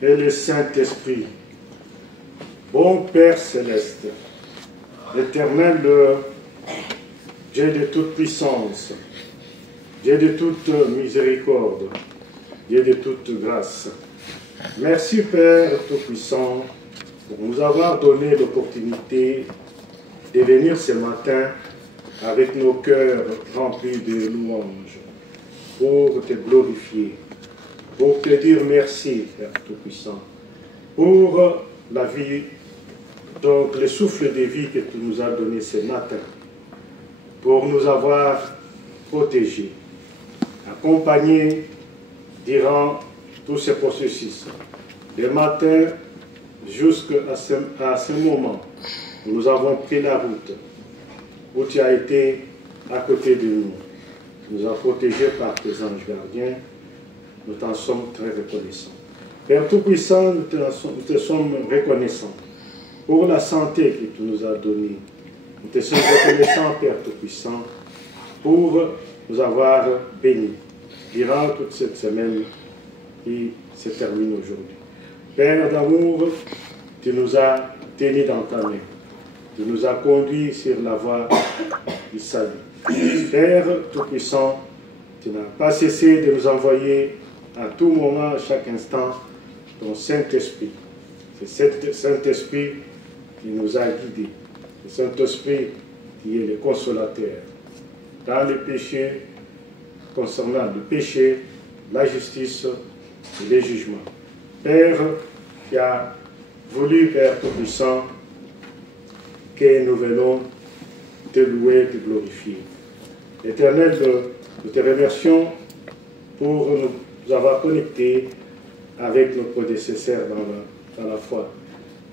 Et le Saint-Esprit. Bon Père céleste, l'Éternel Dieu de toute puissance, Dieu de toute miséricorde, Dieu de toute grâce. Merci Père Tout-Puissant pour nous avoir donné l'opportunité de venir ce matin avec nos cœurs remplis de louanges pour te glorifier, pour te dire merci, Père Tout-Puissant, pour la vie, donc le souffle de vie que tu nous as donné ce matin, pour nous avoir protégés, accompagnés durant tous ces processus, le matin jusqu'à ce moment où nous avons pris la route, où tu as été à côté de nous, tu nous as protégés par tes anges gardiens. Nous t'en sommes très reconnaissants. Père Tout-Puissant, nous te sommes reconnaissants pour la santé que tu nous as donnée. Nous te sommes reconnaissants, Père Tout-Puissant, pour nous avoir bénis durant toute cette semaine qui se termine aujourd'hui. Père d'amour, tu nous as tenus dans ta main. Tu nous as conduits sur la voie du salut. Père Tout-Puissant, tu n'as pas cessé de nous envoyer à tout moment, à chaque instant, ton Saint-Esprit. C'est ce Saint-Esprit qui nous a guidés. Le Saint-Esprit qui est le consolateur dans le péché, concernant le péché, la justice et les jugements. Père qui a voulu, Père Tout-Puissant, que nous venons te louer, te glorifier. Éternel, nous te remercions pour nous avoir connectés avec nos prédécesseurs dans la foi.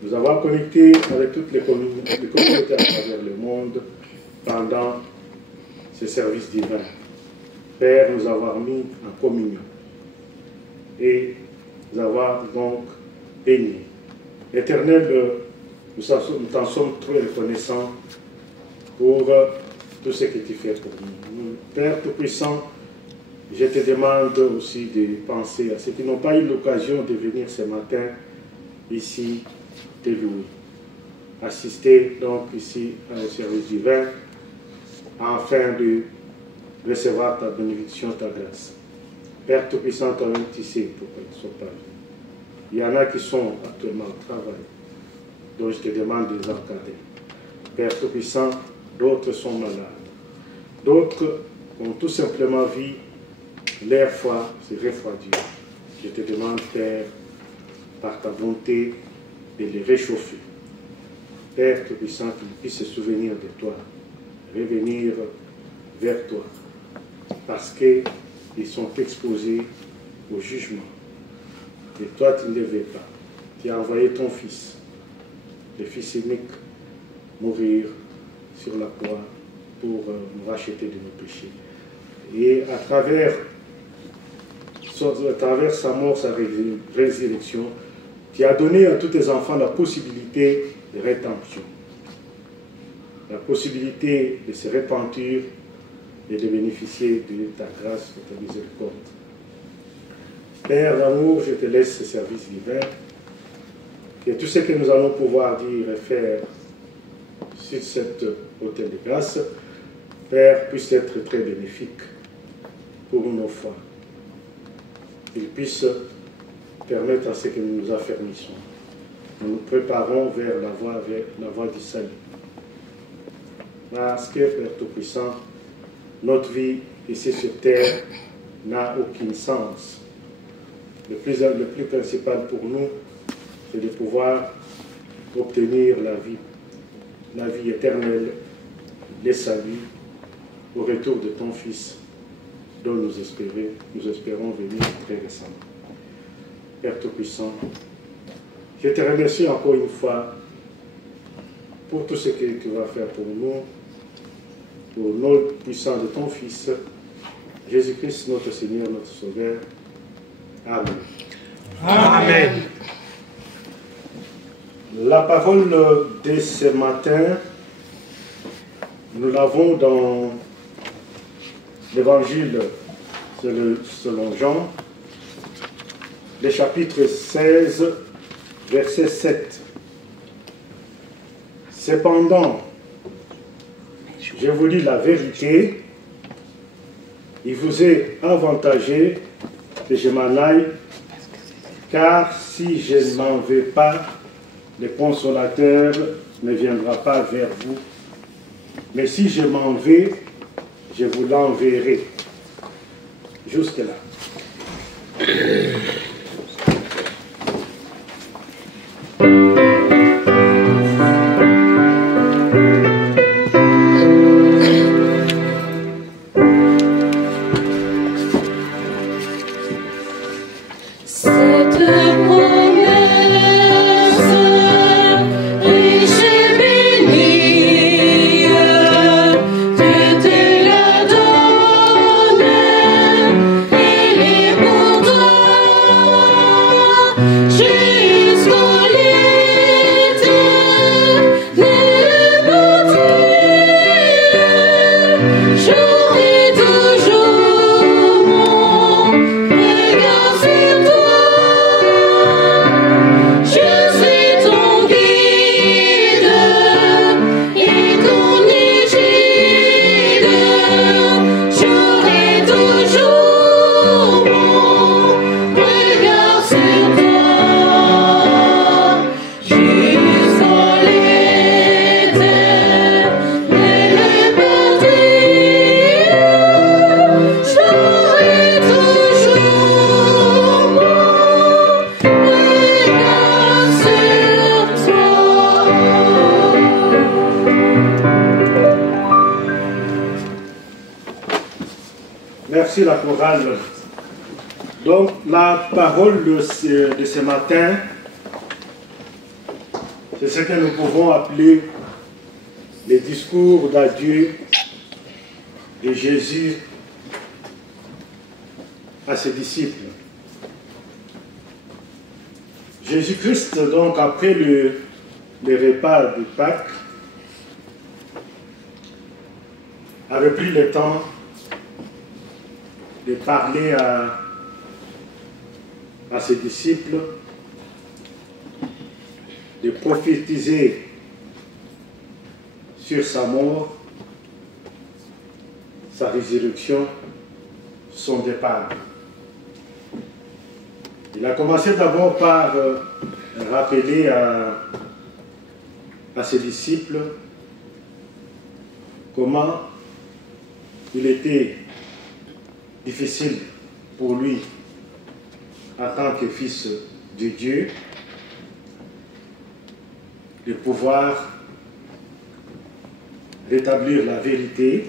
Nous avons connecté avec toutes les communautés à travers le monde pendant ce service divin. Père, nous avons mis en communion et nous avons donc béni. Éternel, nous t'en sommes très reconnaissants pour tout ce que tu fais pour nous. Père Tout-Puissant, je te demande aussi de penser à ceux qui n'ont pas eu l'occasion de venir ce matin ici te louer. Assister donc ici à un service divin afin de recevoir ta bénédiction, ta grâce. Père Tout-Puissant, toi-même tu sais pourquoi ils ne sont pas venus. Il y en a qui sont actuellement au travail, donc je te demande de les encadrer. Père Tout-Puissant, d'autres sont malades. D'autres ont tout simplement vu L'air froid se refroidit. Je te demande, Père, par ta bonté, de les réchauffer. Père Tout-Puissant, qu'ils puissent se souvenir de toi, revenir vers toi, parce qu'ils sont exposés au jugement. Et toi, tu ne les veux pas. Tu as envoyé ton Fils, le Fils unique, mourir sur la croix pour nous racheter de nos péchés. Et à travers sa mort, sa résurrection, tu as donné à tous tes enfants la possibilité de rédemption, la possibilité de se repentir et de bénéficier de ta grâce, de ta miséricorde. Père d'amour, je te laisse ce service divin, que tout ce que nous allons pouvoir dire et faire sur cet autel de grâce, Père, puisse être très bénéfique pour nos foi. Qu'il puisse permettre à ce que nous nous affermissons. Nous nous préparons vers la voie du salut. Parce que, Père Tout-Puissant, notre vie ici sur terre n'a aucun sens. Le plus principal pour nous, c'est de pouvoir obtenir la vie éternelle, le salut, au retour de ton Fils, dont nous espérons venir très récemment. Père Tout-Puissant, je te remercie encore une fois pour tout ce que tu vas faire pour nous, pour le nom puissant de ton Fils, Jésus-Christ, notre Seigneur, notre Sauveur. Amen. Amen. La parole de ce matin, nous l'avons dans l'Évangile selon Jean, le chapitre 16, verset 7. Cependant, je vous dis la vérité, il vous est avantageux que je m'en aille, car si je ne m'en vais pas, le consolateur ne viendra pas vers vous. Mais si je m'en vais, je vous l'enverrai. Jusque-là. Merci la chorale. Donc la parole de ce matin, c'est ce que nous pouvons appeler les discours d'adieu de Jésus à ses disciples. Jésus-Christ, donc, après le repas de Pâques, avait pris le temps de parler à ses disciples, de prophétiser sur sa mort, sa résurrection, son départ. Il a commencé d'abord par rappeler à ses disciples comment il était difficile pour lui en tant que fils de Dieu, de pouvoir rétablir la vérité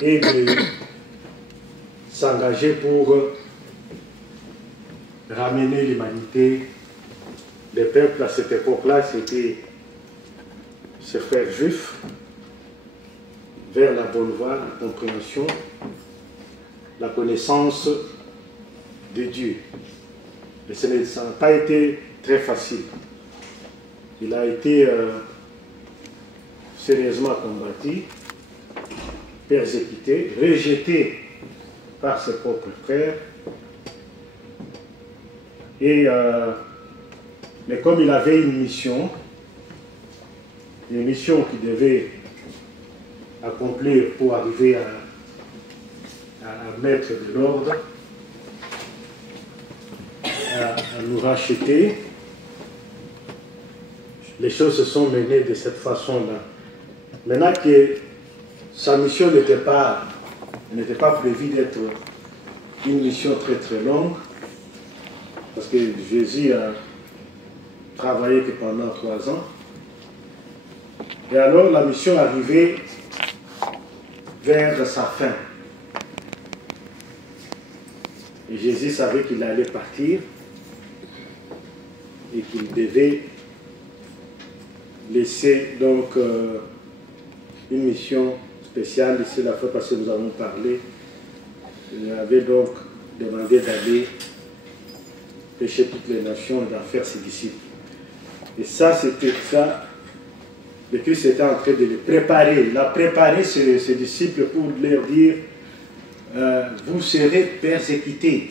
et de s'engager pour ramener l'humanité. Les peuples à cette époque-là, c'était se faire juifs vers la bonne voie, la compréhension, la connaissance de Dieu. Et ça n'a pas été très facile. Il a été sérieusement combattu, persécuté, rejeté par ses propres frères. Et, mais comme il avait une mission qu'il devait accomplir pour arriver à mettre de l'ordre, à nous racheter, les choses se sont menées de cette façon-là. Maintenant que sa mission n'était pas prévue d'être une mission très très longue, parce que Jésus a travaillé que pendant 3 ans. Et alors la mission arrivait vers sa fin. Et Jésus savait qu'il allait partir et qu'il devait laisser donc une mission spéciale ici la fois parce que nous avons parlé. Il avait donc demandé d'aller pécher toutes les nations et d'en faire ses disciples. Et ça, c'était ça. Le Christ était en train de les préparer. Il a préparé ses disciples pour leur dire vous serez persécutés.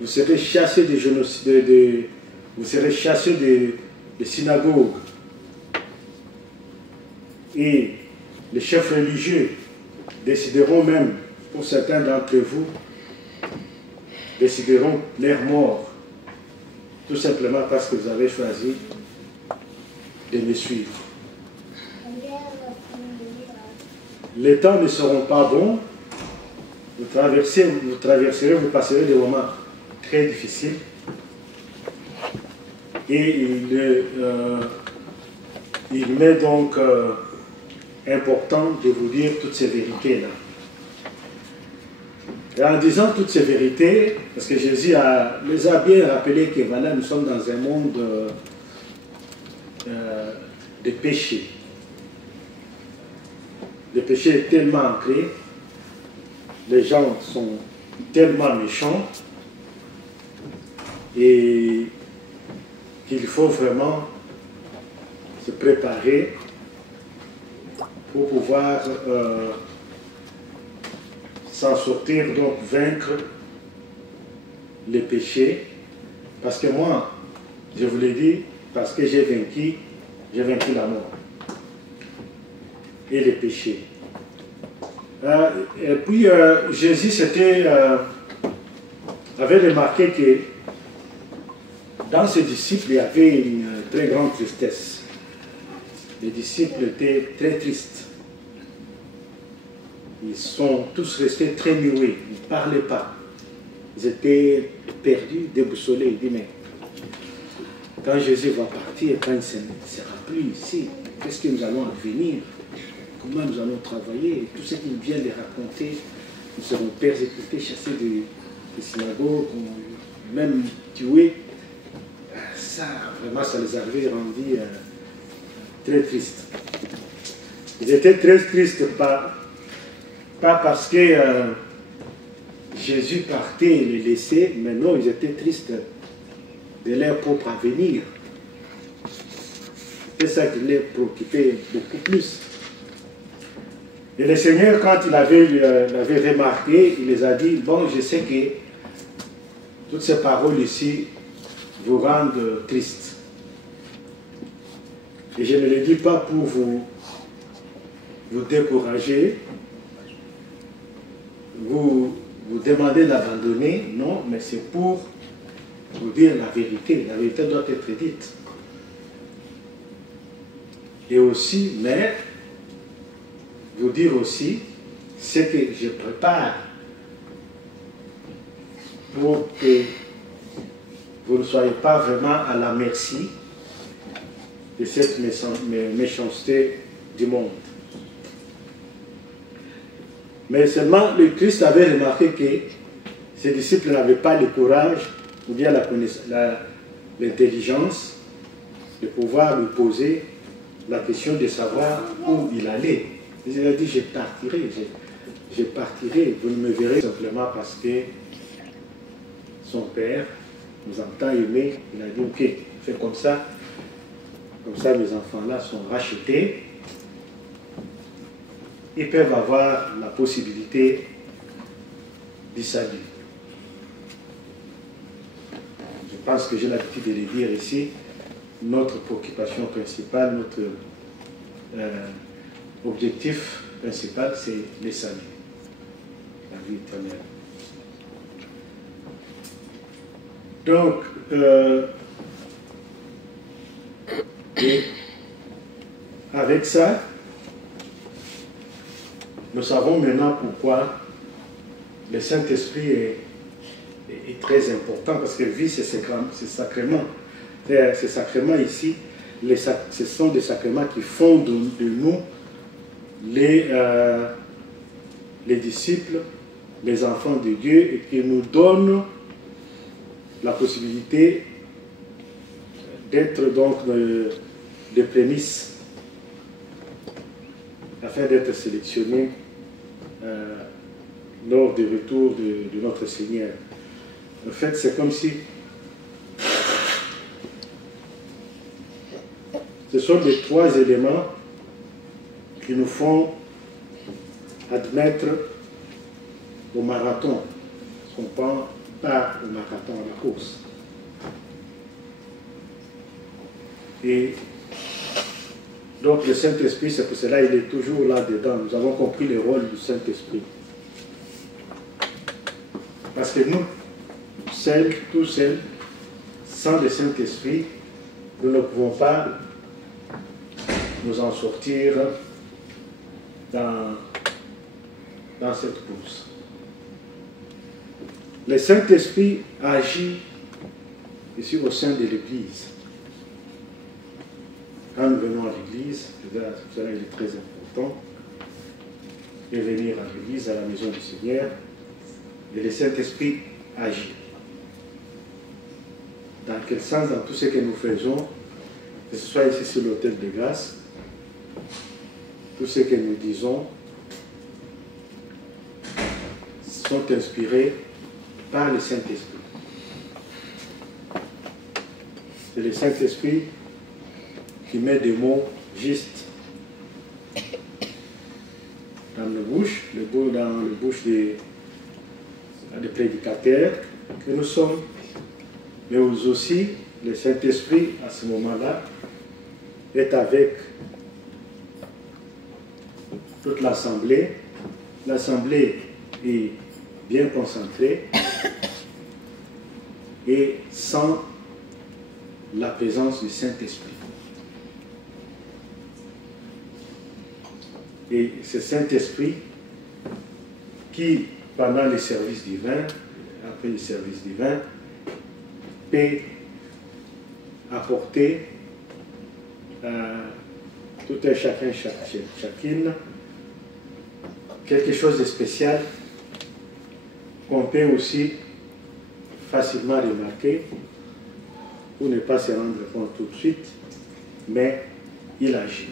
Vous serez chassés des génocides, vous serez chassés des synagogues. Et les chefs religieux décideront même, pour certains d'entre vous, décideront leur mort, tout simplement parce que vous avez choisi de me suivre. Les temps ne seront pas bons, vous traverserez, vous passerez des moments très difficiles. Et il m'est donc important de vous dire toutes ces vérités-là. Et en disant toutes ces vérités, parce que Jésus les a bien rappelé que voilà, nous sommes dans un monde de péché. Le péché est tellement ancré, les gens sont tellement méchants, et qu'il faut vraiment se préparer pour pouvoir s'en sortir, donc vaincre les péchés. Parce que moi, je vous l'ai dit, parce que j'ai vaincu la mort et les péchés. Et puis Jésus avait remarqué que dans ses disciples, il y avait une très grande tristesse. Les disciples étaient très tristes. Ils sont tous restés très muets, ils ne parlaient pas. Ils étaient perdus, déboussolés. Il dit, mais quand Jésus va partir, quand il ne sera plus ici, qu'est-ce que nous allons advenir? Comment nous allons travailler? Tout ce qu'il vient de raconter, nous serons persécutés, chassés des synagogues, même tués. Ça, vraiment, ça les avait rendus très tristes. Ils étaient très tristes, pas parce que Jésus partait et les laissait, mais non, ils étaient tristes de leur propre avenir. C'est ça qui les préoccupait beaucoup plus. Et le Seigneur, quand il l'avait remarqué, il les a dit, bon, je sais que toutes ces paroles ici vous rendent tristes. Et je ne le dis pas pour vous décourager, vous demander d'abandonner, non, mais c'est pour vous dire la vérité. La vérité doit être dite. Et aussi, mais, vous dire aussi, c'est que je prépare pour que vous ne soyez pas vraiment à la merci de cette méchanceté du monde. Mais seulement le Christ avait remarqué que ses disciples n'avaient pas le courage ou bien l'intelligence de pouvoir lui poser la question de savoir où il allait. Il a dit, je partirai, vous ne me verrez simplement parce que son père nous entend aimer. Il a dit, ok, fais comme ça mes enfants-là sont rachetés, ils peuvent avoir la possibilité du salut. Je pense que j'ai l'habitude de le dire ici, notre préoccupation principale, notre objectif principal, c'est le salut, la vie éternelle. Donc, et avec ça, nous savons maintenant pourquoi le Saint-Esprit est très important, parce que vie, c'est sacrement. Ces sacrements ici, ce sont des sacrements qui font de nous les disciples, les enfants de Dieu, et qui nous donnent la possibilité d'être donc des prémices afin d'être sélectionnés lors du retour de notre Seigneur. En fait, c'est comme si ce sont les trois éléments qui nous font admettre au marathon. On ne prend pas au marathon, à la course. Et donc le Saint-Esprit, c'est pour cela qu'il est toujours là-dedans. Nous avons compris le rôle du Saint-Esprit. Parce que nous, seuls, tous seuls, sans le Saint-Esprit, nous ne pouvons pas nous en sortir dans cette course. Le Saint-Esprit agit ici au sein de l'Église. Quand nous venons à l'Église, cela est très important, de venir à l'Église, à la maison du Seigneur, et le Saint-Esprit agit. Dans quel sens? Dans tout ce que nous faisons, que ce soit ici sur l'autel de grâce, tout ce que nous disons sont inspirés par le Saint-Esprit. C'est le Saint-Esprit qui met des mots justes dans nos bouches, dans les bouches des prédicateurs que nous sommes, mais aussi le Saint-Esprit à ce moment-là est avec toute l'Assemblée. L'Assemblée est bien concentrée et sans la présence du Saint-Esprit. Et ce Saint-Esprit qui, pendant les services divins, après les services divins, peut apporter tout un chacun, chacune, quelque chose de spécial qu'on peut aussi facilement remarquer ou ne pas se rendre compte tout de suite, mais il agit.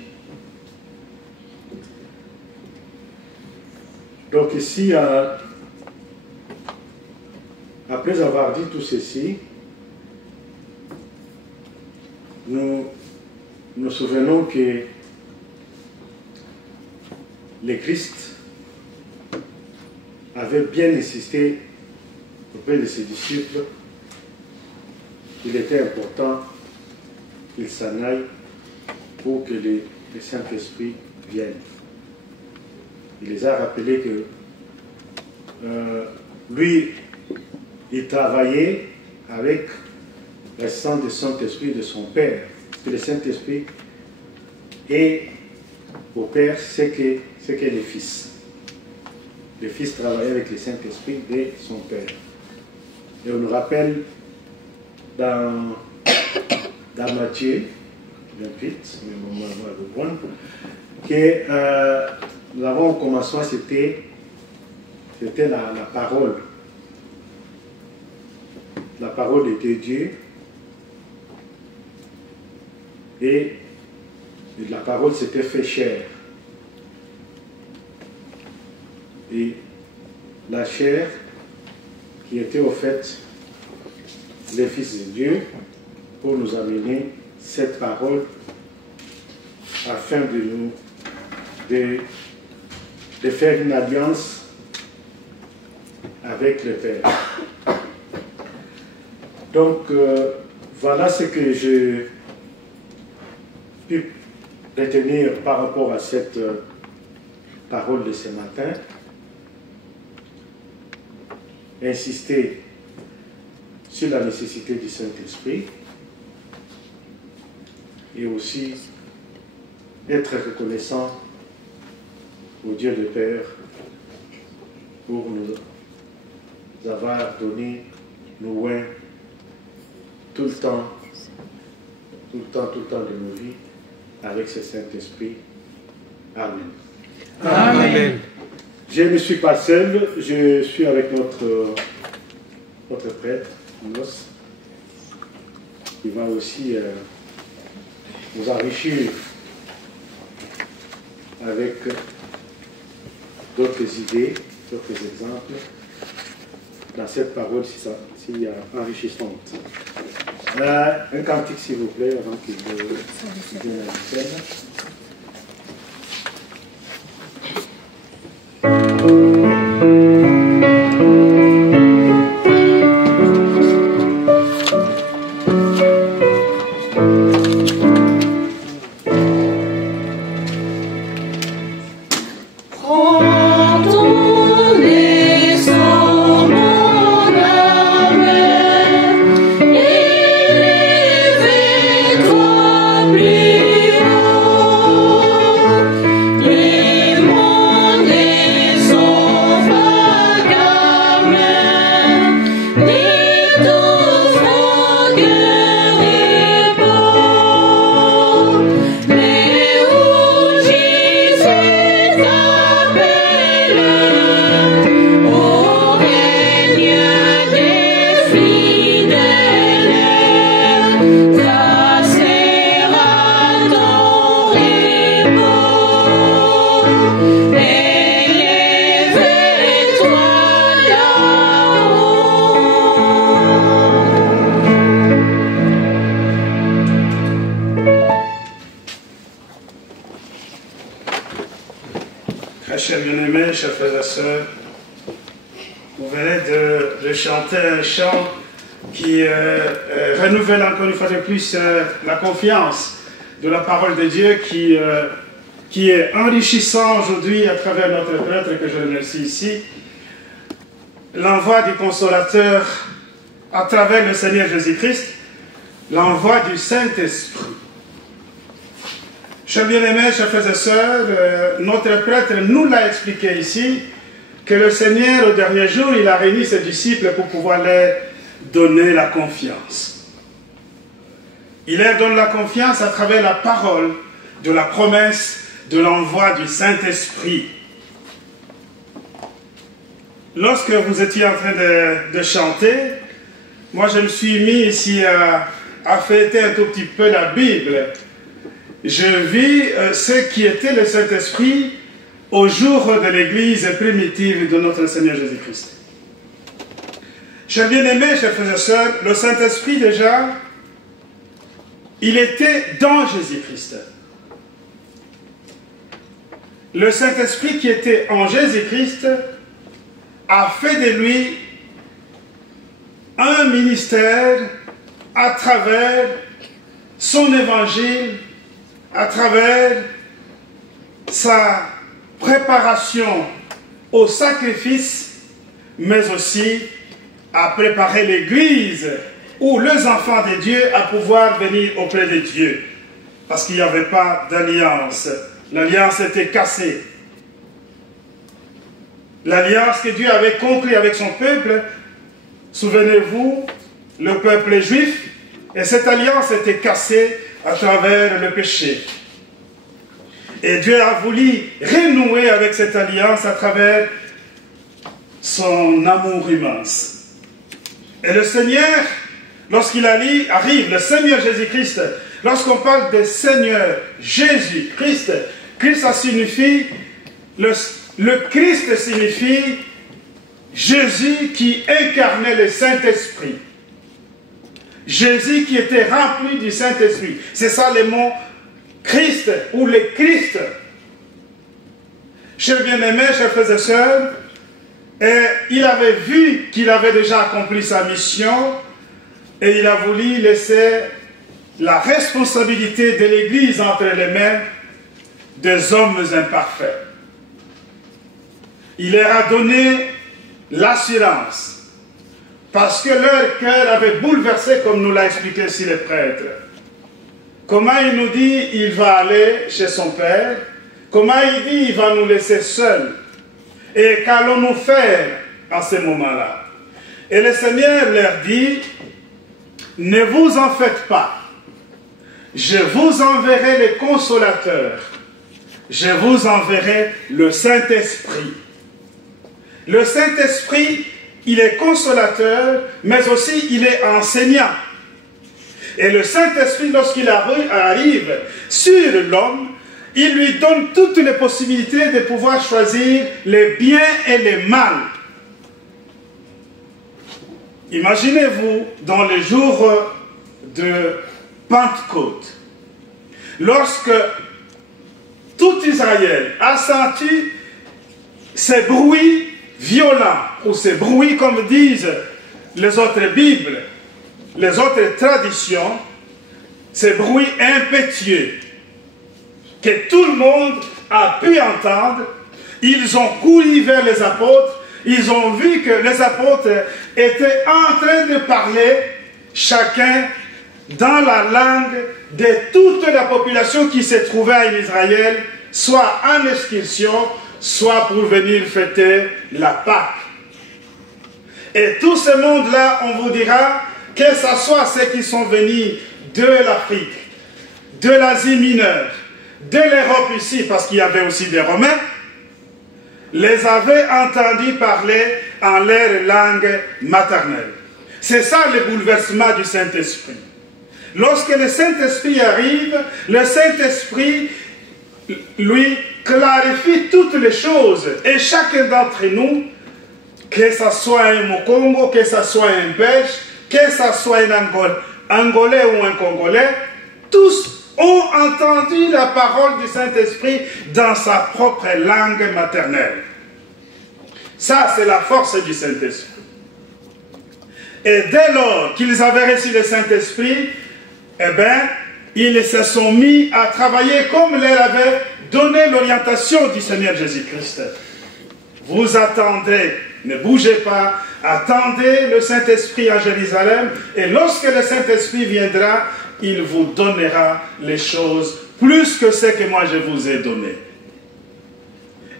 Donc ici, après avoir dit tout ceci, nous nous souvenons que le Christ avait bien insisté auprès de ses disciples qu'il était important qu'ils s'en aillent pour que le Saint-Esprit vienne. Il les a rappelés que lui, il travaillait avec le sang du Saint-Esprit de son Père. Parce que le Saint-Esprit est au Père ce qu'est le Fils. le Fils travaillait avec le Saint-Esprit de son Père. Et on nous rappelle dans Matthieu 28, que nous avons commencé, c'était la parole. La parole était Dieu. Et la parole s'était fait chair. Et la chair qui était au fait le Fils de Dieu pour nous amener cette parole afin de faire une alliance avec le Père. Donc, voilà ce que je pu retenir par rapport à cette parole de ce matin. Insister sur la nécessité du Saint-Esprit et aussi être reconnaissant au Dieu le Père pour nous avoir donné nos loin tout le temps de nos vies avec ce Saint-Esprit. Amen. Amen. Je ne suis pas seul, je suis avec notre prêtre, Nos, qui va aussi nous enrichir avec d'autres idées, d'autres exemples dans cette parole si enrichissante. Un cantique s'il vous plaît avant qu'il vienne à la scène. Chers bien-aimés, chers frères et sœurs, vous venez de chanter un chant qui renouvelle encore une fois de plus la confiance de la parole de Dieu qui est enrichissant aujourd'hui à travers notre prêtre que je remercie ici. L'envoi du Consolateur à travers le Seigneur Jésus-Christ, l'envoi du Saint-Esprit. Chers bien-aimés, chers frères et sœurs, notre prêtre nous l'a expliqué ici, que le Seigneur, au dernier jour, il a réuni ses disciples pour pouvoir leur donner la confiance. Il leur donne la confiance à travers la parole de la promesse de l'envoi du Saint-Esprit. Lorsque vous étiez en train de chanter, moi je me suis mis ici à fêter un tout petit peu la Bible. Je vis ce qui était le Saint-Esprit au jour de l'Église primitive de notre Seigneur Jésus-Christ. Chers bien-aimés, chers frères et sœurs, le Saint-Esprit déjà, il était dans Jésus-Christ. Le Saint-Esprit qui était en Jésus-Christ a fait de lui un ministère à travers son évangile, à travers sa préparation au sacrifice, mais aussi à préparer l'Église ou les enfants de Dieu à pouvoir venir auprès de Dieu. Parce qu'il n'y avait pas d'alliance. L'alliance était cassée. l'alliance que Dieu avait conclue avec son peuple. Souvenez-vous, le peuple juif, et cette alliance était cassée à travers le péché. Et Dieu a voulu renouer avec cette alliance à travers son amour immense. Et le Seigneur, lorsqu'il arrive, le Seigneur Jésus-Christ, lorsqu'on parle de Seigneur Jésus-Christ, Christ, ça signifie, le Christ signifie Jésus qui incarnait le Saint-Esprit. Jésus qui était rempli du Saint-Esprit. C'est ça le mot Christ ou le Christ. Chers bien-aimés, chers frères et sœurs, et il avait vu qu'il avait déjà accompli sa mission et il a voulu laisser la responsabilité de l'Église entre les mains des hommes imparfaits. Il leur a donné l'assurance parce que leur cœur avait bouleversé, comme nous l'a expliqué ici le prêtre. Comment il nous dit il va aller chez son Père? Comment il dit il va nous laisser seuls? Et qu'allons-nous faire à ce moment-là? Et le Seigneur leur dit, ne vous en faites pas. Je vous enverrai le Consolateur. Je vous enverrai le Saint-Esprit. Le Saint-Esprit, il est consolateur, mais aussi il est enseignant. Et le Saint-Esprit, lorsqu'il arrive sur l'homme, il lui donne toutes les possibilités de pouvoir choisir les biens et les mal. Imaginez-vous dans les jours de Pentecôte, lorsque tout Israël a senti ces bruits violents, ou ces bruits comme disent les autres Bibles, les autres traditions, ces bruits impétueux que tout le monde a pu entendre, ils ont couru vers les apôtres, ils ont vu que les apôtres étaient en train de parler, chacun dans la langue de toute la population qui se trouvait en Israël, soit en excursion, soit pour venir fêter la Pâque. Et tout ce monde-là, on vous dira, que ce soit ceux qui sont venus de l'Afrique, de l'Asie mineure, de l'Europe ici, parce qu'il y avait aussi des Romains, les avaient entendus parler en leur langue maternelle. C'est ça le bouleversement du Saint-Esprit. Lorsque le Saint-Esprit arrive, le Saint-Esprit lui clarifie toutes les choses. Et chacun d'entre nous, que ce soit un Mokongo, que ce soit un Belge, que ce soit un Angolais ou un Congolais, tous ont entendu la parole du Saint-Esprit dans sa propre langue maternelle. Ça, c'est la force du Saint-Esprit. Et dès lors qu'ils avaient reçu le Saint-Esprit, eh bien, ils se sont mis à travailler comme leur avait donné l'orientation du Seigneur Jésus-Christ. Vous attendrez, ne bougez pas, attendez le Saint-Esprit à Jérusalem, et lorsque le Saint-Esprit viendra, il vous donnera les choses plus que ce que moi je vous ai donné.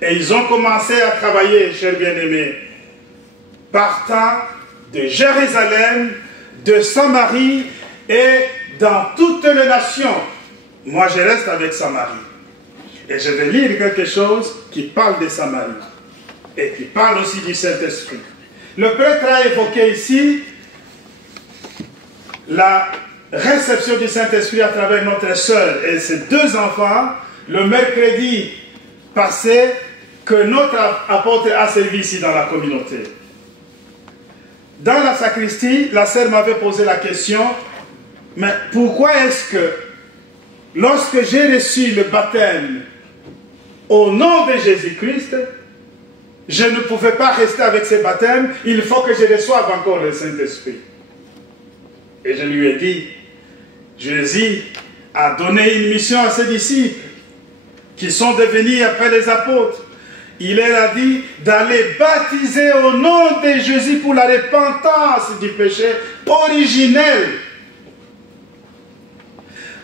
Et ils ont commencé à travailler, chers bien-aimés, partant de Jérusalem, de Samarie et dans toutes les nations. Moi, je reste avec Samarie. Et je vais lire quelque chose qui parle de Samarie et qui parle aussi du Saint-Esprit. Le prêtre a évoqué ici la réception du Saint-Esprit à travers notre sœur et ses deux enfants, le mercredi passé, que notre apôtre a servi ici dans la communauté. Dans la sacristie, la sœur m'avait posé la question, mais pourquoi est-ce que lorsque j'ai reçu le baptême au nom de Jésus-Christ, je ne pouvais pas rester avec ce baptême, il faut que je reçoive encore le Saint-Esprit. Et je lui ai dit, Jésus a donné une mission à ses disciples qui sont devenus après les apôtres. Il leur a dit d'aller baptiser au nom de Jésus pour la repentance du péché originel.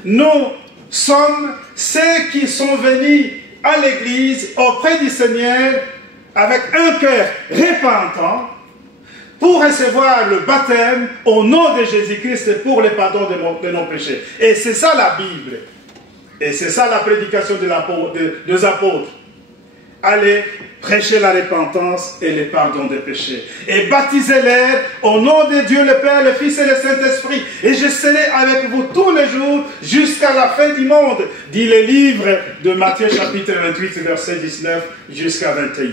Nous sommes ceux qui sont venus à l'église auprès du Seigneur avec un cœur repentant, pour recevoir le baptême au nom de Jésus-Christ pour le pardon de nos péchés. Et c'est ça la Bible. Et c'est ça la prédication des apôtres. Allez prêcher la repentance et le pardon des péchés. Et baptisez-les au nom de Dieu le Père, le Fils et le Saint-Esprit. Et je serai avec vous tous les jours jusqu'à la fin du monde, dit le livre de Matthieu chapitre 28, verset 19 jusqu'à 21.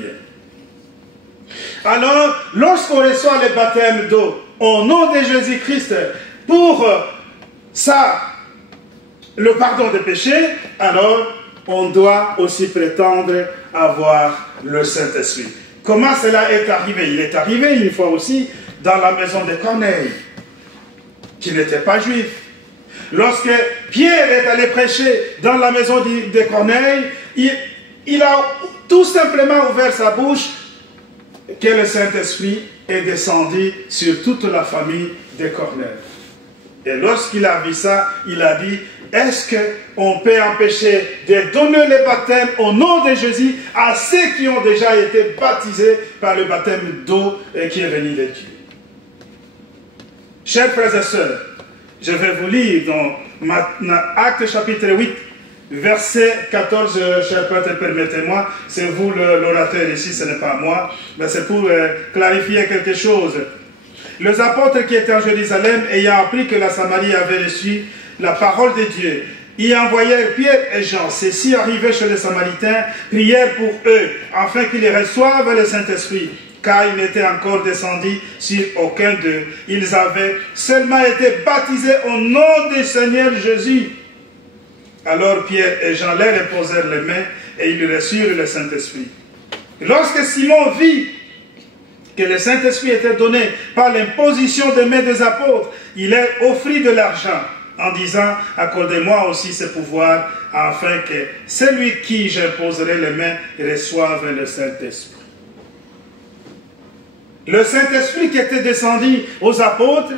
Alors, lorsqu'on reçoit le baptême d'eau au nom de Jésus-Christ pour le pardon des péchés, alors on doit aussi prétendre avoir le Saint-Esprit. Comment cela est arrivé? Il est arrivé une fois aussi dans la maison de Corneille, qui n'était pas juif. Lorsque Pierre est allé prêcher dans la maison de Corneille, il a tout simplement ouvert sa bouche que le Saint-Esprit est descendu sur toute la famille de Corneille. Et lorsqu'il a vu ça, il a dit, est-ce qu'on peut empêcher de donner le baptême au nom de Jésus à ceux qui ont déjà été baptisés par le baptême d'eau qui est venu de Dieu? Chers frères et sœurs, je vais vous lire dans Actes chapitre 8, verset 14, cher prêtre, permettez-moi, c'est vous l'orateur ici, ce n'est pas moi, mais c'est pour clarifier quelque chose. Les apôtres qui étaient en Jérusalem, ayant appris que la Samarie avait reçu la parole de Dieu, y envoyèrent Pierre et Jean. Ceux-ci arrivés chez les Samaritains, prièrent pour eux, afin qu'ils reçoivent le Saint-Esprit, car il n'était encore descendu sur aucun d'eux. Ils avaient seulement été baptisés au nom du Seigneur Jésus. Alors Pierre et Jean leur imposèrent les mains et ils reçurent le Saint-Esprit. Lorsque Simon vit que le Saint-Esprit était donné par l'imposition des mains des apôtres, il leur offrit de l'argent en disant, accordez-moi aussi ce pouvoir afin que celui qui j'imposerai les mains reçoive le Saint-Esprit. Le Saint-Esprit qui était descendu aux apôtres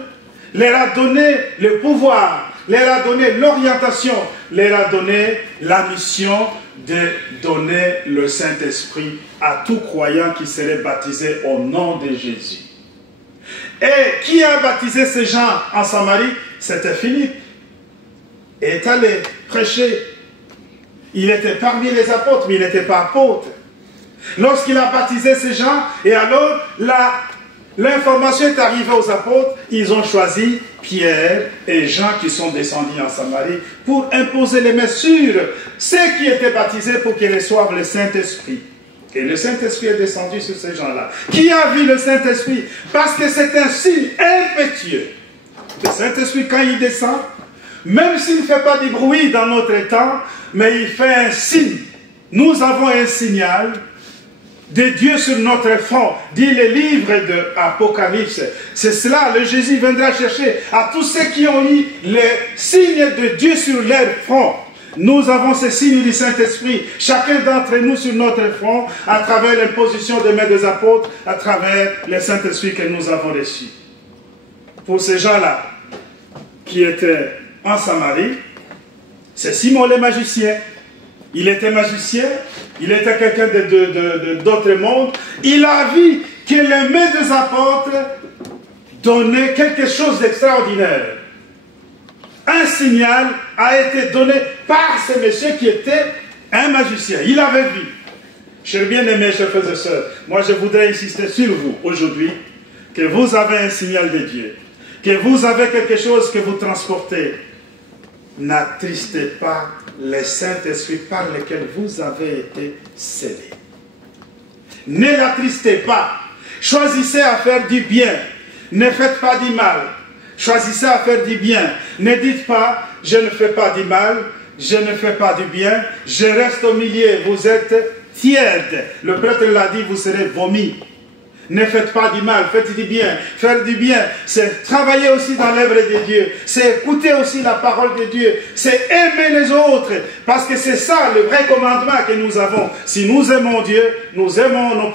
leur a donné le pouvoir, leur a donné l'orientation, leur a donné la mission de donner le Saint-Esprit à tout croyant qui serait baptisé au nom de Jésus. Et qui a baptisé ces gens en Samarie? C'était Philippe. Il est allé prêcher. Il était parmi les apôtres, mais il n'était pas apôtre. Lorsqu'il a baptisé ces gens, et alors l'information est arrivée aux apôtres, ils ont choisi Pierre et Jean qui sont descendus en Samarie pour imposer les mains sur ceux qui étaient baptisés pour qu'ils reçoivent le Saint-Esprit. Et le Saint-Esprit est descendu sur ces gens-là. Qui a vu le Saint-Esprit? Parce que c'est un signe impétueux. Le Saint-Esprit, quand il descend, même s'il ne fait pas de bruit dans notre temps, mais il fait un signe. Nous avons un signal de Dieu sur notre front, dit le livre de Apocalypse. C'est cela, le Jésus viendra chercher à tous ceux qui ont eu les signes de Dieu sur leur front. Nous avons ces signes du Saint-Esprit, chacun d'entre nous sur notre front, à travers l'imposition des mains des apôtres, à travers le Saint-Esprit que nous avons reçu. Pour ces gens-là qui étaient en Samarie, c'est Simon le magicien. Il était magicien, il était quelqu'un d'autre monde. Il a vu que les mains des apôtres donnaient quelque chose d'extraordinaire. Un signal a été donné par ce monsieur qui était un magicien. Il avait vu. Chers bien-aimés, chers frères et sœurs, moi je voudrais insister sur vous aujourd'hui, que vous avez un signal de Dieu, que vous avez quelque chose que vous transportez. N'attristez pas le Saint-Esprit par lequel vous avez été scellés. Ne l'attristez pas. Choisissez à faire du bien. Ne faites pas du mal. Choisissez à faire du bien. Ne dites pas, je ne fais pas du mal, je ne fais pas du bien, je reste au milieu, vous êtes tiède. Le prêtre l'a dit, vous serez vomi. Ne faites pas du mal, faites du bien. Faire du bien, c'est travailler aussi dans l'œuvre de Dieu. C'est écouter aussi la parole de Dieu. C'est aimer les autres. Parce que c'est ça le vrai commandement que nous avons. Si nous aimons Dieu, nous aimons notre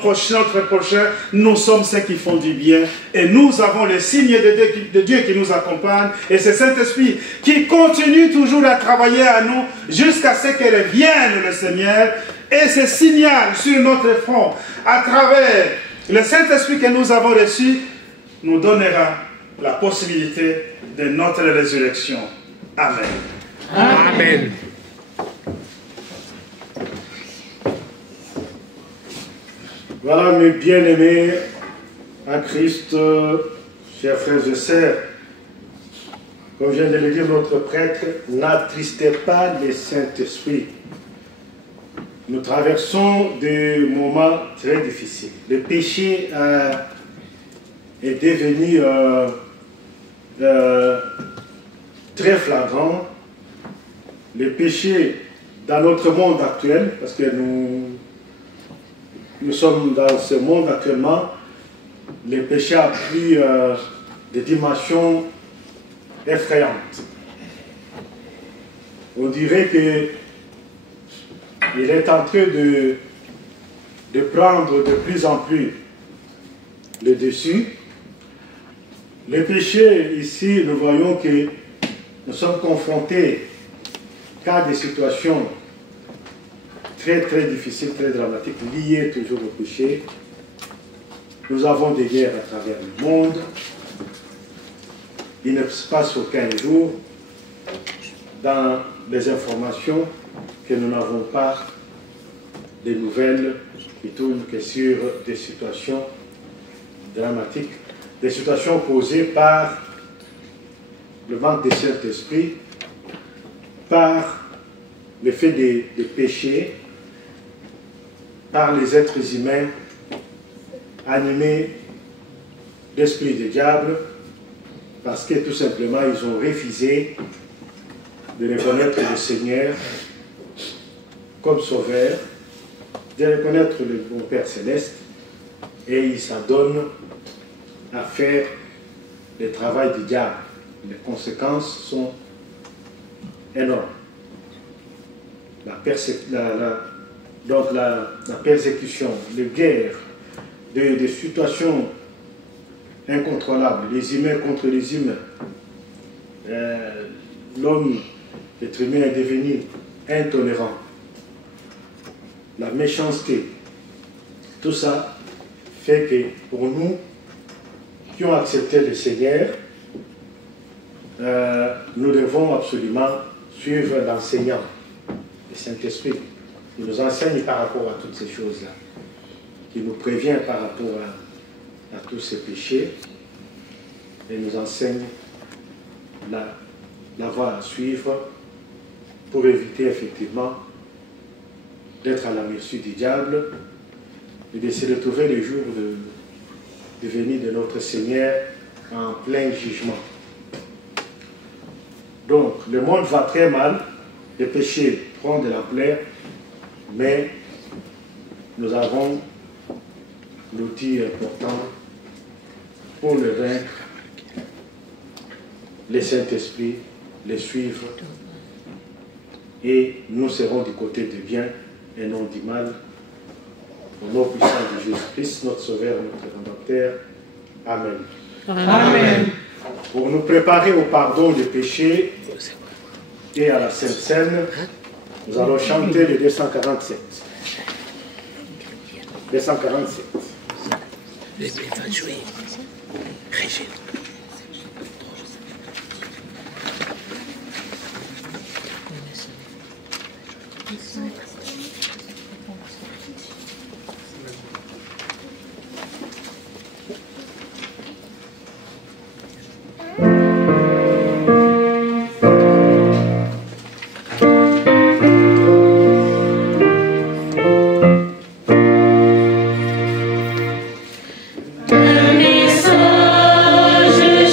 prochain, nous sommes ceux qui font du bien. Et nous avons les signes de Dieu qui nous accompagnent. Et c'est Saint-Esprit qui continue toujours à travailler à nous jusqu'à ce que revienne le Seigneur. Et ce signal sur notre front, à travers le Saint-Esprit que nous avons reçu, nous donnera la possibilité de notre résurrection. Amen. Amen. Voilà, mes bien-aimés en Christ, chers frères et sœurs, comme vient de le dire notre prêtre, n'attristez pas le Saint-Esprit. Nous traversons des moments très difficiles. Le péché est devenu très flagrant. Le péché dans notre monde actuel, parce que nous sommes dans ce monde actuellement, le péché a pris des dimensions effrayantes. On dirait que il est en train de prendre de plus en plus le dessus. Le péché, ici, nous voyons que nous sommes confrontés qu'à des situations très très difficiles, très dramatiques, liées toujours au péché. Nous avons des guerres à travers le monde. Il ne se passe aucun jour dans les informations que nous n'avons pas des nouvelles qui tournent que sur des situations dramatiques, des situations causées par le manque de Saint-Esprit, par le fait des péchés, par les êtres humains animés d'esprit de diable, parce que tout simplement ils ont refusé de reconnaître le Seigneur comme sauveur, de reconnaître le bon Père Céleste, et ils s'adonnent à faire le travail du diable. Les conséquences sont énormes. La persécution, les guerres, des situations incontrôlables, les humains contre les humains. L'homme, l'être humain est devenu intolérant. La méchanceté, tout ça fait que pour nous qui ont accepté le Seigneur, nous devons absolument suivre l'enseignant, le Saint-Esprit, qui nous enseigne par rapport à toutes ces choses-là, qui nous prévient par rapport à tous ces péchés, et nous enseigne la voie à suivre pour éviter effectivement d'être à la merci du diable et de se retrouver le jour de venir de notre Seigneur en plein jugement. Donc, le monde va très mal, le péché prend de l'ampleur, mais nous avons l'outil important pour le vaincre, le Saint-Esprit, le suivre, et nous serons du côté du bien et non du mal. Au nom puissant de Jésus-Christ, notre Sauveur, notre Rédempteur. Amen. Amen. Pour nous préparer au pardon des péchés et à la Sainte Seine, nous allons chanter le 247. 247. Un message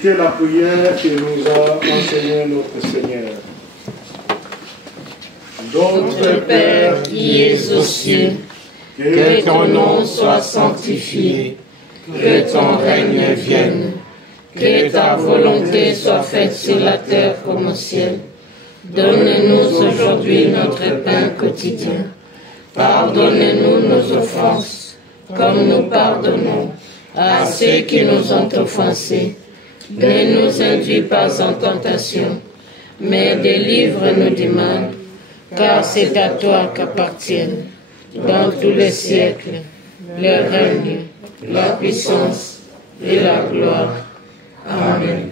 réciter la prière que nous a enseignée notre Seigneur. Notre Père qui es aux cieux, que ton nom soit sanctifié, que ton règne vienne, que ta volonté soit faite sur la terre comme au ciel. Donne-nous aujourd'hui notre pain quotidien. Pardonne-nous nos offenses, comme nous pardonnons à ceux qui nous ont offensés. Ne nous induis pas en tentation, mais délivre-nous du mal, car c'est à toi qu'appartiennent, dans tous les siècles, le règne, la puissance et la gloire. Amen.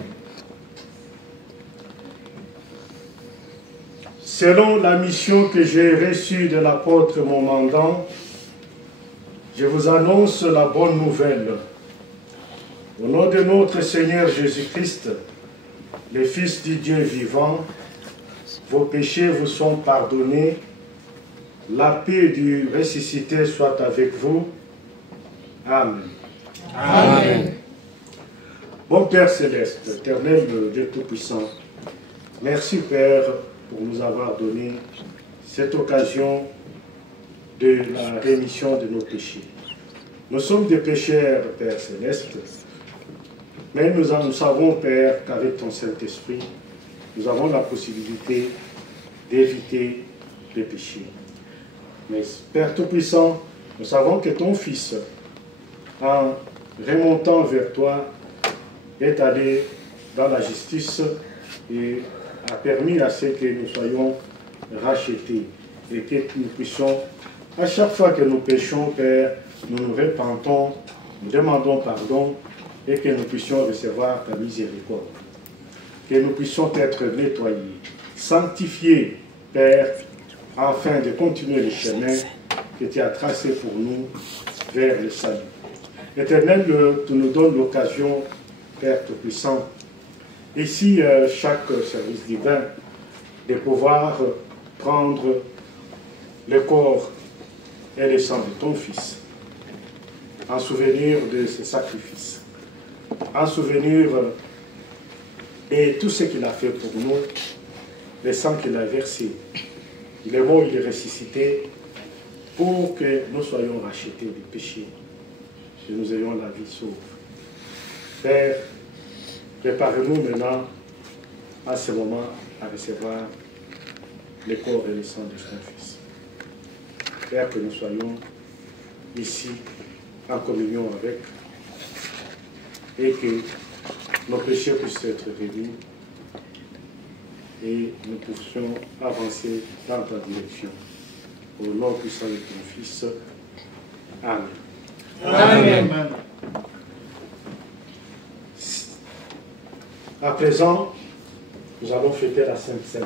Selon la mission que j'ai reçue de l'apôtre mon mandant, je vous annonce la bonne nouvelle. Au nom de notre Seigneur Jésus-Christ, le Fils du Dieu vivant, vos péchés vous sont pardonnés. La paix du ressuscité soit avec vous. Amen. Amen. Bon Père Céleste, éternel Dieu Tout-Puissant, merci Père pour nous avoir donné cette occasion de la rémission de nos péchés. Nous sommes des pécheurs, Père Céleste, mais nous savons, Père, qu'avec ton Saint-Esprit, nous avons la possibilité d'éviter les péchés. Mais Père Tout-Puissant, nous savons que ton Fils, en remontant vers toi, est allé dans la justice et a permis à ce que nous soyons rachetés et que nous puissions, à chaque fois que nous péchons, Père, nous nous repentons, nous demandons pardon et que nous puissions recevoir ta miséricorde. Que nous puissions être nettoyés, sanctifiés, Père, afin de continuer le chemin que tu as tracé pour nous vers le salut. Éternel, tu nous donnes l'occasion, Père Tout-Puissant, ici, chaque service divin, de pouvoir prendre le corps et le sang de ton Fils, en souvenir de ce sacrifice, en souvenir de tout ce qu'il a fait pour nous, le sang qu'il a versé, il est mort, il est ressuscité, pour que nous soyons rachetés du péché, que nous ayons la vie sauve. Père, préparez-nous maintenant, à ce moment, à recevoir le corps et le sang de son Fils. Père, que nous soyons ici en communion avec, et que nos péchés puissent être réduits, et nous puissions avancer dans ta direction. Au nom puissant de ton Fils. Amen. Amen. À présent, nous allons fêter la Sainte Seine.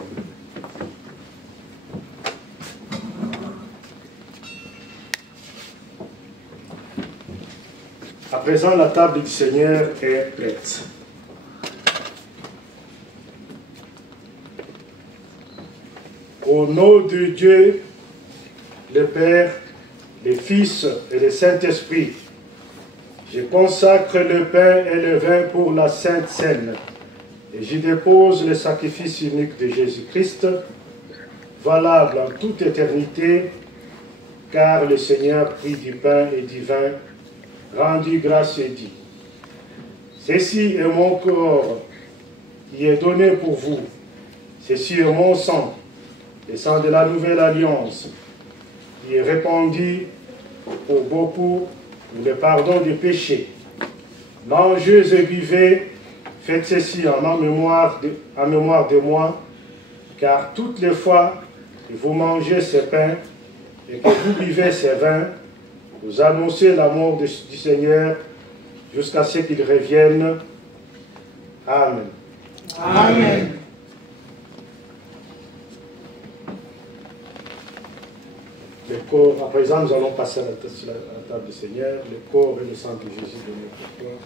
À présent, la table du Seigneur est prête. Au nom de Dieu, le Père, le Fils et le Saint-Esprit, je consacre le pain et le vin pour la Sainte Seine et j'y dépose le sacrifice unique de Jésus-Christ, valable en toute éternité, car le Seigneur prit du pain et du vin, rendu grâce et dit, « Ceci est mon corps qui est donné pour vous, ceci est mon sang, le sang de la nouvelle alliance, qui est répandu pour beaucoup pour le pardon des péchés. Mangez et buvez, faites ceci en mémoire de moi, car toutes les fois que vous mangez ce pain et que vous buvez ce vin, vous annoncez la mort du Seigneur jusqu'à ce qu'il revienne. Amen. Amen. Le corps, à présent, nous allons passer à la table du Seigneur, le corps et le sang de Jésus de notre corps.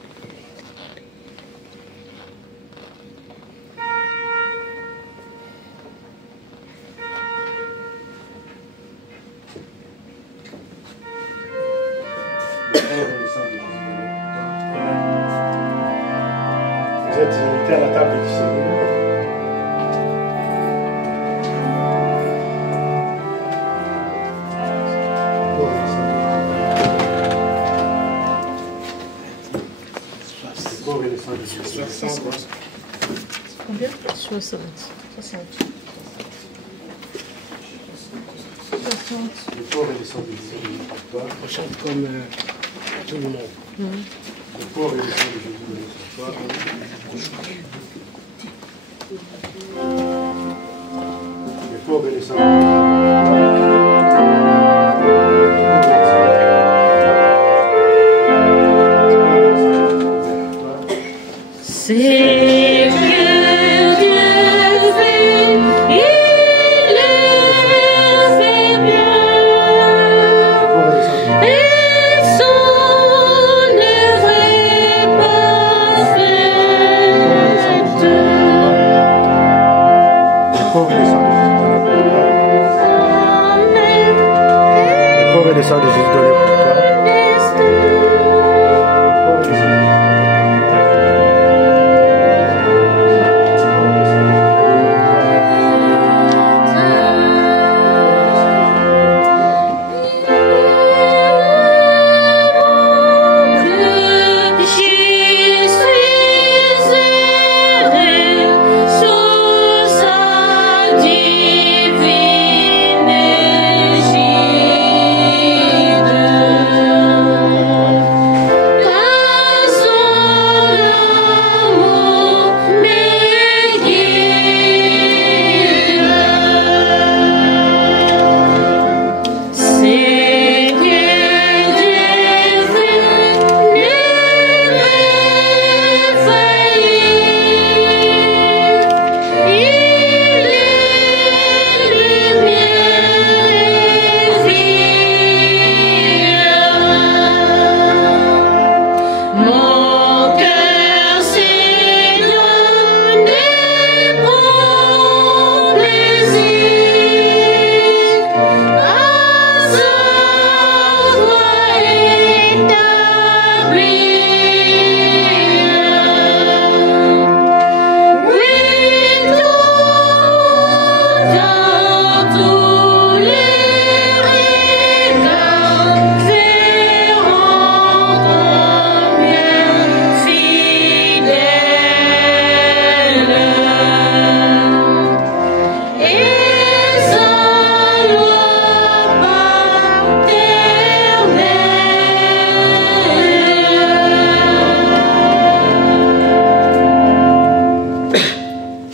Le corps et le sang de Jésus de notre corps. Vous êtes Combien? 60. 60. 60. Le corps et le sang de Jésus donné pour toi. On chante comme tout le monde. Le corps et le sang de Jésus donné pour toi. Le corps et le sang de Jésus. C'est que Dieu fait, il le fait bien, et son œuvre est parfaite. Le corps et le sang de Jésus donné pour toi. Le corps et le sang de Jésus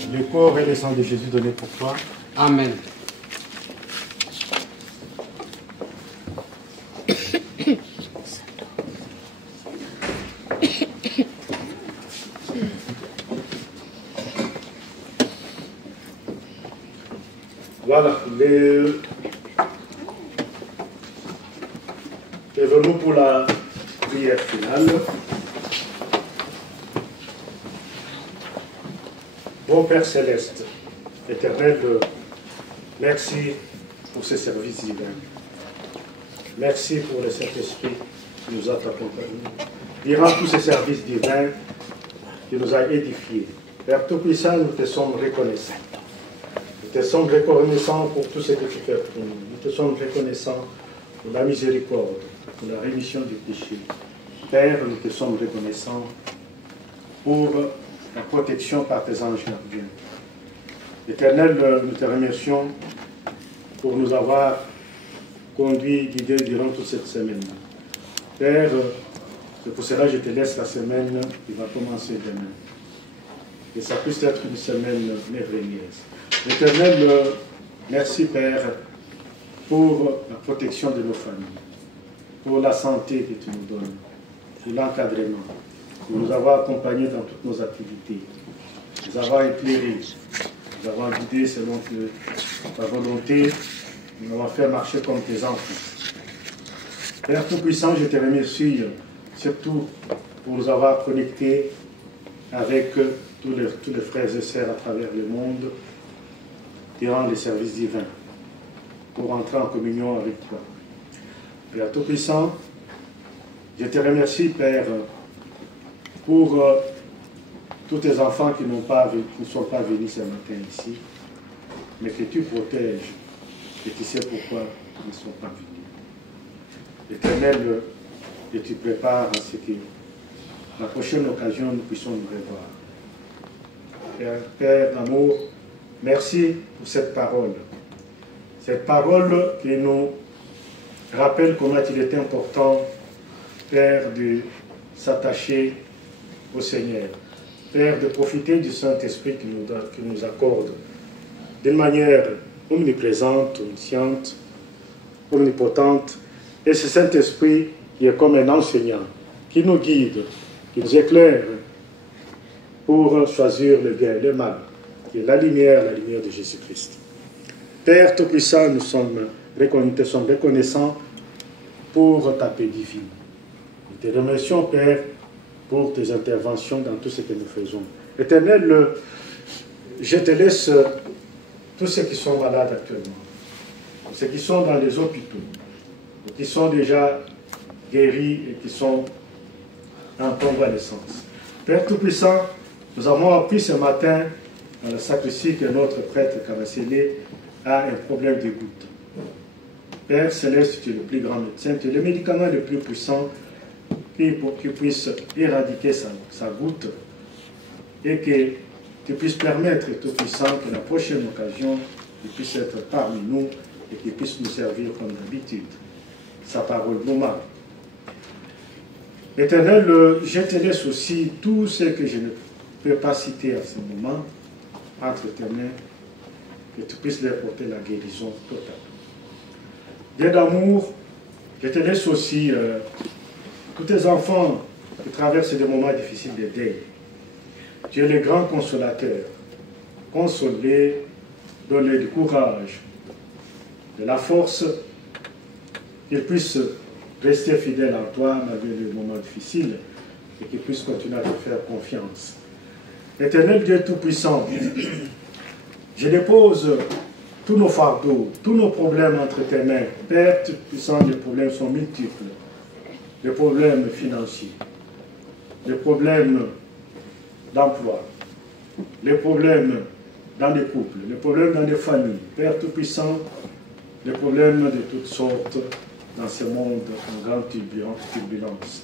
donné pour toi. De Jésus donné pour toi. Amen. Voilà, lève-nous pour la prière finale. Bon Père Céleste, Éternel, merci pour ces services divins. Merci pour le Saint-Esprit qui nous a accompagnés. Durant tous ces services divins qui nous a édifiés. Père Tout-Puissant, nous te sommes reconnaissants. Nous te sommes reconnaissants pour tout ce que tu fais pour nous. Nous te sommes reconnaissants pour la miséricorde, pour la rémission du péché. Père, nous te sommes reconnaissants pour la protection par tes anges gardiens. Éternel, nous te remercions pour nous avoir conduits, guidés durant toute cette semaine. Père, c'est pour cela que je te laisse la semaine qui va commencer demain. Que ça puisse être une semaine merveilleuse. Éternel, merci Père pour la protection de nos familles, pour la santé que tu nous donnes, pour l'encadrement, pour nous avoir accompagnés dans toutes nos activités, nous avoir éclairés, nous avoir guidés selon ta volonté, nous avoir fait marcher comme tes enfants. Père Tout-Puissant, je te remercie surtout pour nous avoir connectés avec tous les frères et sœurs à travers le monde durant les services divins pour entrer en communion avec toi. Père Tout-Puissant, je te remercie, Père, pour tous tes enfants qui ne sont pas venus ce matin ici, mais que tu protèges, et tu sais pourquoi ils ne sont pas venus. Éternel, que tu prépares à ce que la prochaine occasion nous puissions nous revoir. Père d'amour, merci pour cette parole. Cette parole qui nous rappelle comment il est important, Père, de s'attacher au Seigneur. Père, de profiter du Saint-Esprit qui nous accorde d'une manière omniprésente, omnisciente, omnipotente. Et ce Saint-Esprit qui est comme un enseignant, qui nous guide, qui nous éclaire pour choisir le bien et le mal, qui est la lumière de Jésus-Christ. Père Tout-Puissant, nous sommes reconnaissants pour ta paix divine. Nous te remercions, Père, pour tes interventions dans tout ce que nous faisons. Éternel, je te laisse tous ceux qui sont malades actuellement, ceux qui sont dans les hôpitaux, qui sont déjà guéris et qui sont en convalescence. Père Tout-Puissant, nous avons appris ce matin dans la sacristie que notre prêtre Cavassélé a un problème de goutte. Père Céleste, tu es le plus grand médecin, tu es le médicament le plus puissant pour qu'il puisse éradiquer sa goutte et que tu puisses permettre, Tout-Puissant, que la prochaine occasion, il puisse être parmi nous et qu'il puisse nous servir comme d'habitude. Sa parole nous marque. Éternel, je te laisse aussi tout ce que je ne peux pas citer à ce moment entre tes mains, que tu puisses leur porter la guérison totale. Dieu d'amour, je te laisse aussi tous tes enfants qui traversent des moments difficiles de deuil. Tu es le grand consolateur. Consoler, donner du courage, de la force, qu'ils puissent rester fidèles à toi malgré les moments difficiles et qu'ils puissent continuer à te faire confiance. Éternel Dieu Tout-Puissant, je dépose tous nos fardeaux, tous nos problèmes entre tes mains. Père Tout-Puissant, les problèmes sont multiples. Les problèmes financiers, les problèmes d'emploi, les problèmes dans les couples, les problèmes dans les familles. Père Tout-Puissant, les problèmes de toutes sortes dans ce monde en grande turbulence.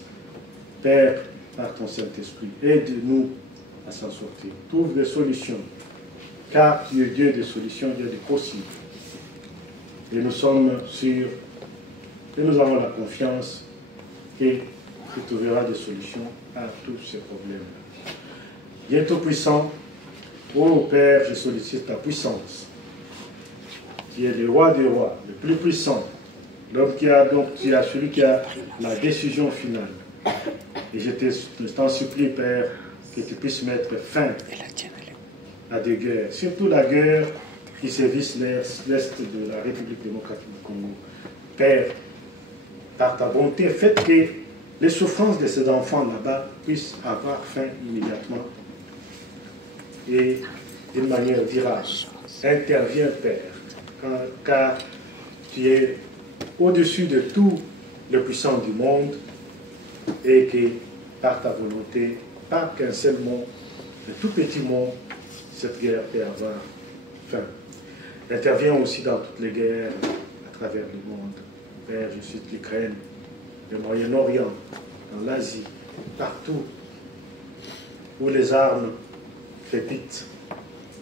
Père, par ton Saint-Esprit, aide-nous à s'en sortir. Trouve des solutions, car tu es Dieu des solutions, Dieu des possibles. Et nous sommes sûrs, et nous avons la confiance que tu trouveras des solutions à tous ces problèmes. Dieu Tout-Puissant, ô Père, je sollicite ta puissance. Tu es le roi des rois, le plus puissant. L'homme qui a donc, tu as celui qui a la décision finale. Et je t'en supplie, Père, que tu puisses mettre fin à des guerres, surtout la guerre qui sévisse l'est de la République démocratique du Congo. Père, par ta bonté, faites que les souffrances de ces enfants là-bas puissent avoir fin immédiatement et d'une manière durable. Interviens, Père, car tu es au-dessus de tout le puissant du monde et que par ta volonté, pas qu'un seul mot, un tout petit mot, cette guerre peut avoir fin. Interviens aussi dans toutes les guerres à travers le monde. Père, je cite l'Ukraine, le Moyen-Orient, dans l'Asie, partout où les armes crépitent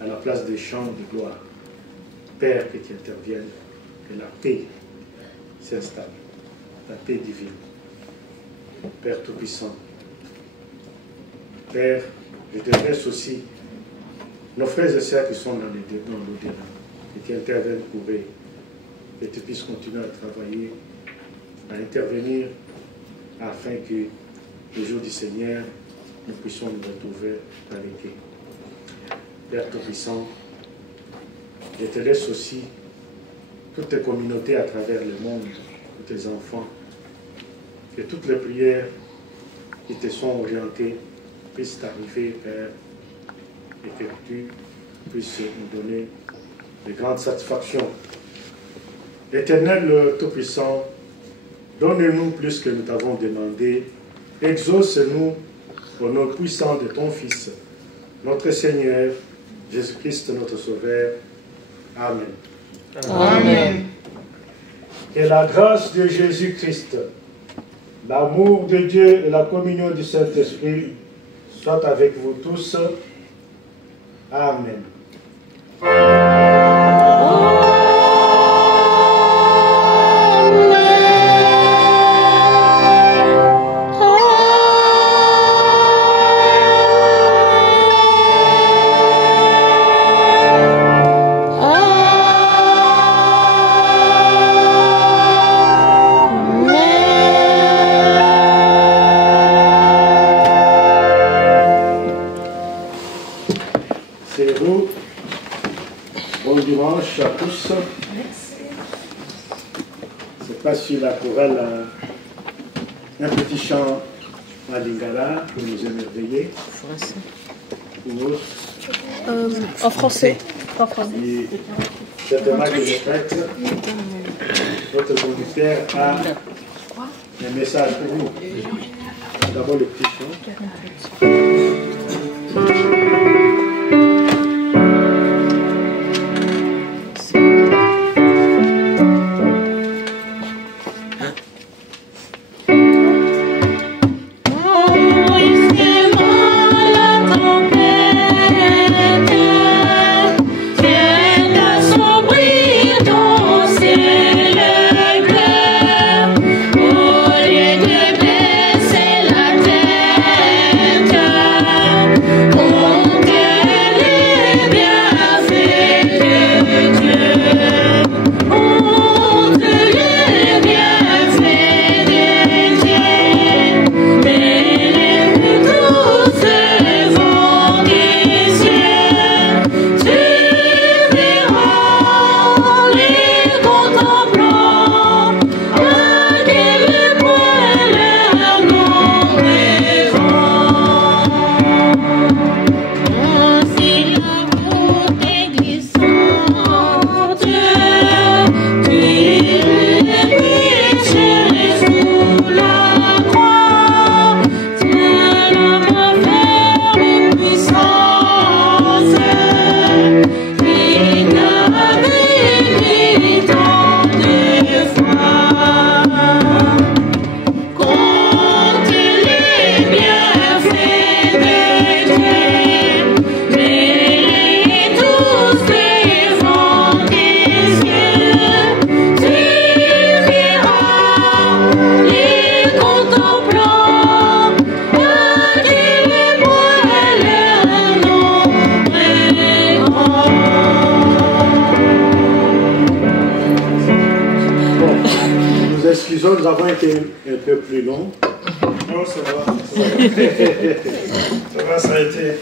à la place des chants de gloire. Père, que tu interviennes, que la paix s'installe, la paix divine. Père Tout-Puissant, Père, je te laisse aussi nos frères et sœurs qui sont dans l'au-delà, que tu interviennes pour eux, que tu puisses continuer à travailler, à intervenir, afin que le jour du Seigneur, nous puissions nous retrouver avec eux. Père Tout-Puissant, je te laisse aussi toutes tes communautés à travers le monde, tous tes enfants, que toutes les prières qui te sont orientées puissent t'arriver, Père, et que tu puisses nous donner de grandes satisfactions. Éternel Tout-Puissant, donne-nous plus que nous t'avons demandé, exauce-nous au nom puissant de ton Fils, notre Seigneur, Jésus-Christ, notre Sauveur. Amen. Amen. Que la grâce de Jésus-Christ, l'amour de Dieu et la communion du Saint-Esprit soient avec vous tous Amen. Serrez-vous. Bon dimanche à tous. Je ne sais pas si la chorale a un petit chant à lingala pour nous émerveiller. En français. En français. Et certainement que je fête, votre conducteur a un message pour vous. D'abord le petit chant. Excusons, nous avons été un peu plus longs. Non, ça va. Ça va, ça a été.